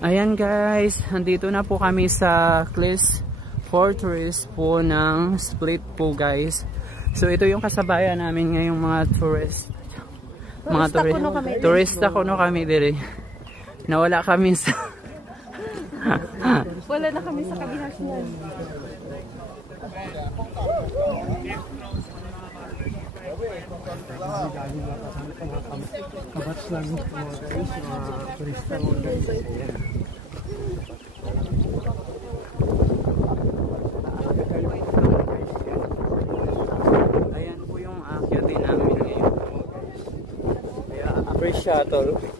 Ayan guys, andito na po kami sa Clis Fortress po ng Split po guys. So ito yung kasabayan namin ngayong mga tourist. Turista kuno kami dire. Nawala kami sa wala na kami sa kabihasyan. Kabats lang mga guys, mga turista mo guys. Ayan po yung akyatin namin ngayon. Kaya free shuttle.